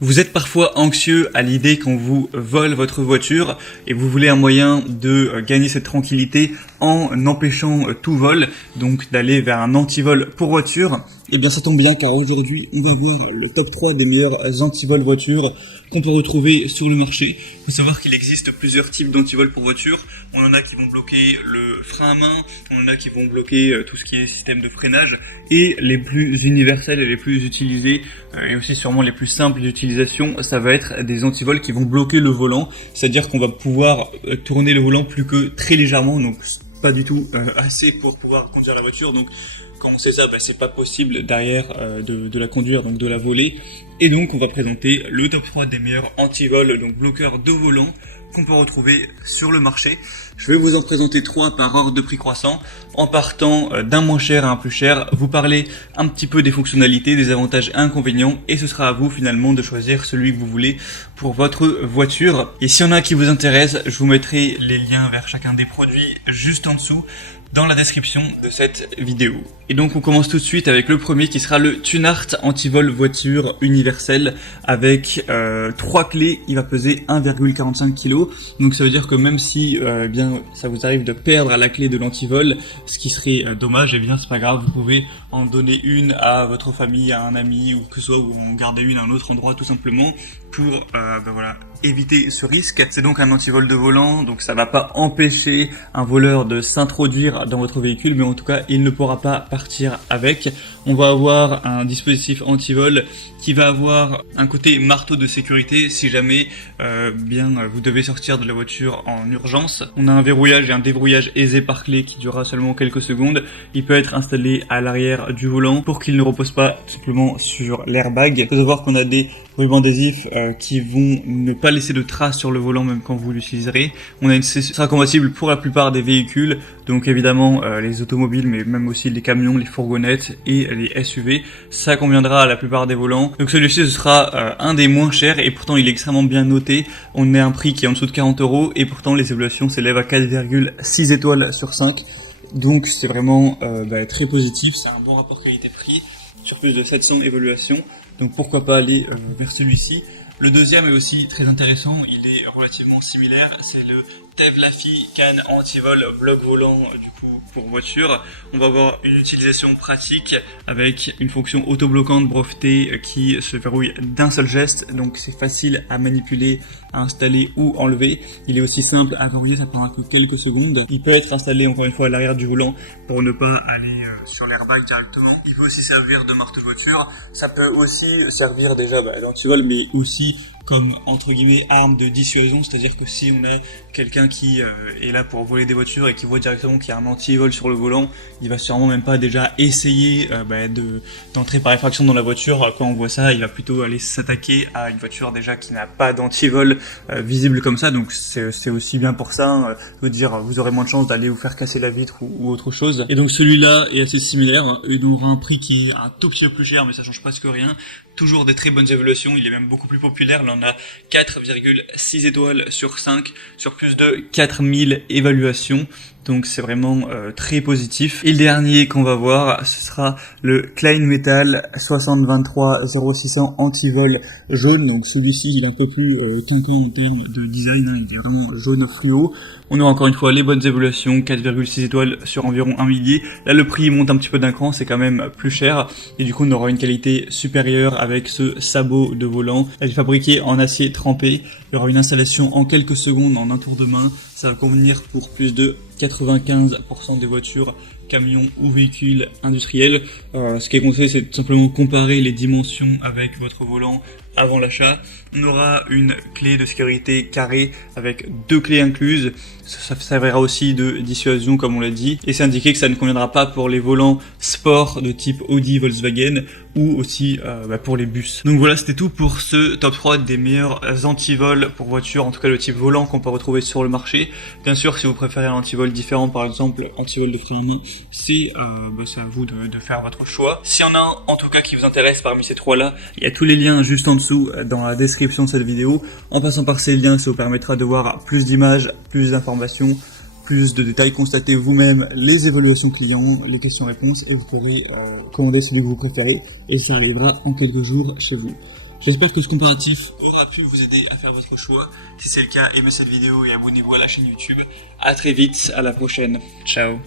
Vous êtes parfois anxieux à l'idée qu'on vous vole votre voiture et vous voulez un moyen de gagner cette tranquillité en empêchant tout vol, donc d'aller vers un anti-vol pour voiture. Eh bien ça tombe bien car aujourd'hui on va voir le top 3 des meilleurs anti-vol voitures qu'on peut retrouver sur le marché. Il faut savoir qu'il existe plusieurs types d'anti-vol pour voiture. On en a qui vont bloquer le frein à main, on en a qui vont bloquer tout ce qui est système de freinage, et les plus universels et les plus utilisés et aussi sûrement les plus simples d'utilisation, ça va être des antivols qui vont bloquer le volant, c'est-à-dire qu'on va pouvoir tourner le volant plus que très légèrement, donc pas du tout assez pour pouvoir conduire la voiture. Donc quand on sait ça, c'est pas possible derrière de la conduire, donc de la voler. Et donc on va présenter le top 3 des meilleurs anti-vol, donc bloqueurs de volant qu'on peut retrouver sur le marché. Je vais vous en présenter 3 par ordre de prix croissant, en partant d'un moins cher à un plus cher, vous parler un petit peu des fonctionnalités, des avantages et inconvénients, et ce sera à vous finalement de choisir celui que vous voulez pour votre voiture. Et s'il y en a qui vous intéressent, je vous mettrai les liens vers chacun des produits juste en dessous dans la description de cette vidéo. Et donc on commence tout de suite avec le premier qui sera le Tunart anti-vol voiture universel avec 3 clés. Il va peser 1,45 kg. Donc ça veut dire que même si bien ça vous arrive de perdre la clé de l'anti-vol, ce qui serait dommage, et bien c'est pas grave, vous pouvez en donner une à votre famille, à un ami, ou que ce soit vous en gardez une à un autre endroit tout simplement pour voilà, éviter ce risque. C'est donc un anti-vol de volant, donc ça va pas empêcher un voleur de s'introduire dans votre véhicule, mais en tout cas il ne pourra pas partir avec. On va avoir un dispositif anti-vol qui va avoir un côté marteau de sécurité si jamais vous devez sortir de la voiture en urgence. On a un verrouillage et un déverrouillage aisé par clé qui durera seulement quelques secondes. Il peut être installé à l'arrière du volant pour qu'il ne repose pas tout simplement sur l'airbag. Il faut savoir qu'on a des rubans adhésifs qui vont ne pas laisser de traces sur le volant même quand vous l'utiliserez. Ce sera compatible pour la plupart des véhicules, donc évidemment les automobiles, mais même aussi les camions, les fourgonnettes et les SUV. Ça conviendra à la plupart des volants. Donc celui-ci ce sera un des moins chers et pourtant il est extrêmement bien noté. On est à un prix qui est en dessous de 40 € et pourtant les évaluations s'élèvent à 4,6 étoiles sur 5. Donc c'est vraiment très positif, c'est un bon rapport qualité-prix sur plus de 700 évaluations. Donc pourquoi pas aller vers celui-ci. Le deuxième est aussi très intéressant, il est relativement similaire, c'est le Tevlafi Can Anti-Vol Bloc Volant du coup pour voiture. On va avoir une utilisation pratique avec une fonction autobloquante brevetée qui se verrouille d'un seul geste, donc c'est facile à manipuler, à installer ou enlever. Il est aussi simple à verrouiller, ça prendra que quelques secondes. Il peut être installé encore une fois à l'arrière du volant pour ne pas aller sur l'airbag directement. Il peut aussi servir de marteau-voiture, ça peut aussi servir déjà d'anti-vol, mais aussi comme entre guillemets arme de dissuasion, c'est-à-dire que si on a quelqu'un qui est là pour voler des voitures et qui voit directement qu'il y a un anti-vol sur le volant, il va sûrement même pas déjà essayer d'entrer par effraction dans la voiture. Quand on voit ça, il va plutôt aller s'attaquer à une voiture déjà qui n'a pas d'anti-vol visible comme ça, donc c'est aussi bien pour ça, vous aurez moins de chances d'aller vous faire casser la vitre ou autre chose. Et donc celui-là est assez similaire, il aura un prix qui est un tout petit peu plus cher, mais ça change presque rien. Toujours des très bonnes évaluations, il est même beaucoup plus populaire, là on a 4,6 étoiles sur 5 sur plus de 4000 évaluations, donc c'est vraiment très positif. Et le dernier qu'on va voir, ce sera le Klein Metal 6023 0600 anti-vol jaune, donc celui-ci il est un peu plus quinquant en termes de design, il est vraiment jaune fluo. On aura encore une fois les bonnes évaluations, 4,6 étoiles sur environ 1 millier. Là le prix monte un petit peu d'un cran, c'est quand même plus cher, et du coup on aura une qualité supérieure avec ce sabot de volant. Elle est fabriquée en acier trempé, il y aura une installation en quelques secondes en un tour de main. Ça va convenir pour plus de 95% des voitures, camions ou véhicules industriels. Ce qui est conseillé, c'est tout simplement comparer les dimensions avec votre volant avant l'achat. On aura une clé de sécurité carrée avec 2 clés incluses. Ça servira aussi de dissuasion comme on l'a dit. Et c'est indiqué que ça ne conviendra pas pour les volants sport de type Audi, Volkswagen ou aussi pour les bus. Donc voilà, c'était tout pour ce top 3 des meilleurs anti-vol pour voiture, en tout cas le type volant qu'on peut retrouver sur le marché. Bien sûr, si vous préférez un anti-vol différent, par exemple anti-vol de frein à main, c'est à vous de faire votre choix. S'il y en a un en tout cas qui vous intéresse parmi ces 3 là, il y a tous les liens juste en dessous dans la description de cette vidéo. En passant par ces liens, ça vous permettra de voir plus d'images, plus d'informations, plus de détails, constatez vous-même les évaluations clients, les questions-réponses, et vous pourrez commander celui que vous préférez, et ça arrivera en quelques jours chez vous. J'espère que ce comparatif aura pu vous aider à faire votre choix. Si c'est le cas, aimez cette vidéo et abonnez-vous à la chaîne YouTube. À très vite, à la prochaine. Ciao.